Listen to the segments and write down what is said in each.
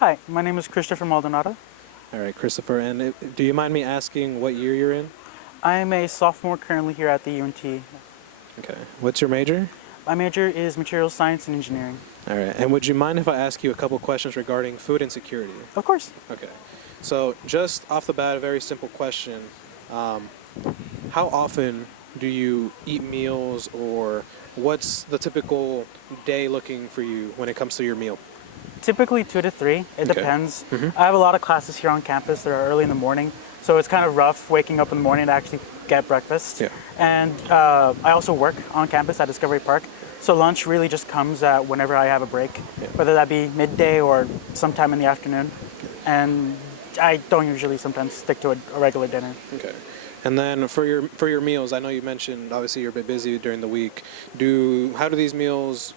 Hi, my name is Christopher Maldonado. All right, Christopher, and do you mind me asking what year you're in? I am a sophomore currently here at the UNT. Okay. What's your major? My major is materials science and engineering. All right. And would you mind if I ask you a couple questions regarding food insecurity? Of course. Okay. So, just off the bat, a very simple question. Um, how often do you eat meals, or what's the typical day looking for you when it comes to your meal? Typically 2 to 3. It Okay. depends. Mhm. I have a lot of classes here on campus that are early in the morning, so it's kind of rough waking up in the morning to actually get breakfast. Yeah. And I also work on campus at Discovery Park, so lunch really just comes at whenever I have a break, Yeah. whether that be midday or sometime in the afternoon. And I don't usually sometimes stick to a regular dinner. Okay. And then for your meals, I know you mentioned obviously you're a bit busy during the week. How do these meals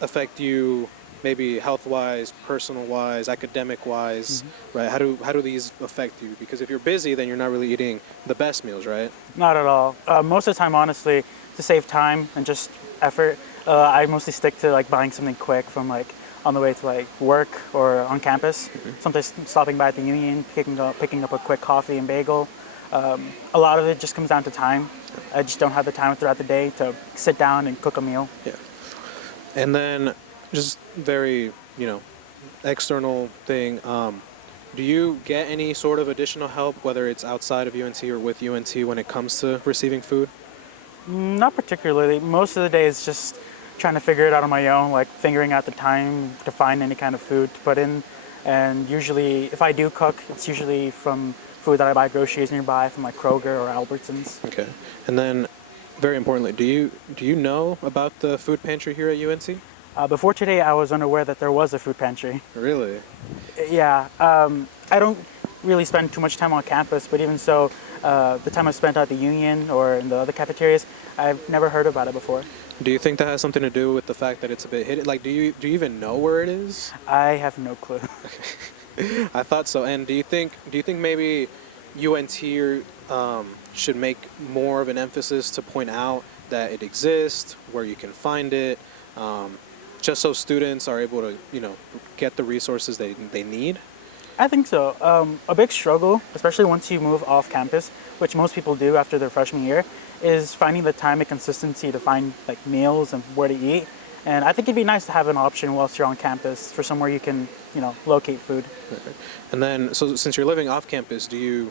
affect you, maybe health-wise, personal-wise, academic-wise, right? How do these affect you? Because if you're busy, then you're not really eating the best meals, right? Not at all. Most of the time, honestly, to save time and just effort, I mostly stick to like buying something quick from like on the way to like work or on campus. Sometimes stopping by at the Union, picking up a quick coffee and bagel. A lot of it just comes down to time. I just don't have the time throughout the day to sit down and cook a meal. Yeah. And then just very, external thing. Do you get any sort of additional help, whether it's outside of UNT or with UNT, when it comes to receiving food? Not particularly. Most of the day is just trying to figure it out on my own, like figuring out the time to find any kind of food to put in. And usually, if I do cook, it's usually from food that I buy groceries nearby from like Kroger or Albertsons. Okay. And then, very importantly, do you know about the food pantry here at UNT? Before today, I was unaware that there was a food pantry. Really? Yeah, I don't really spend too much time on campus, but even so, the time I spent at the Union or in the other cafeterias, I've never heard about it before. Do you think that has something to do with the fact that it's a bit hidden? Like, do you even know where it is? I have no clue. I thought so. And do you think maybe UNT should make more of an emphasis to point out that it exists, where you can find it, just so students are able to, get the resources they need? I think so. A big struggle, especially once you move off campus, which most people do after their freshman year, is finding the time and consistency to find like meals and where to eat. And I think it'd be nice to have an option whilst you're on campus for somewhere you can, locate food. And then, so since you're living off campus, do you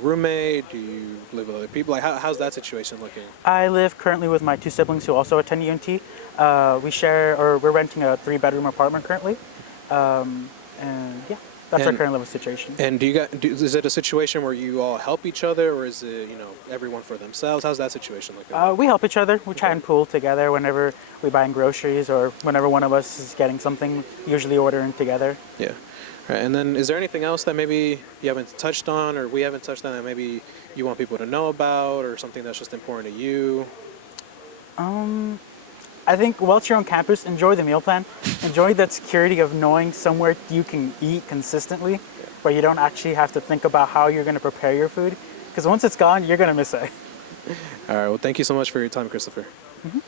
roommate? Do you live with other people? Like, how's that situation looking? I live currently with my two siblings who also attend UNT. We're renting a 3-bedroom apartment currently. And yeah, that's our And- current living situation. And is it a situation where you all help each other, or is it, everyone for themselves? How's that situation looking? We help each other. We try and pool together whenever we buy groceries or whenever one of us is getting something, usually ordering together. Yeah. Right. And then is there anything else that maybe you haven't touched on, or we haven't touched on, that maybe you want people to know about, or something that's just important to you? I think whilst you're on campus, enjoy the meal plan. Enjoy that security of knowing somewhere you can eat consistently, where you don't actually have to think about how you're going to prepare your food. Because once it's gone, you're going to miss it. All right. Well, thank you so much for your time, Christopher. Mm-hmm.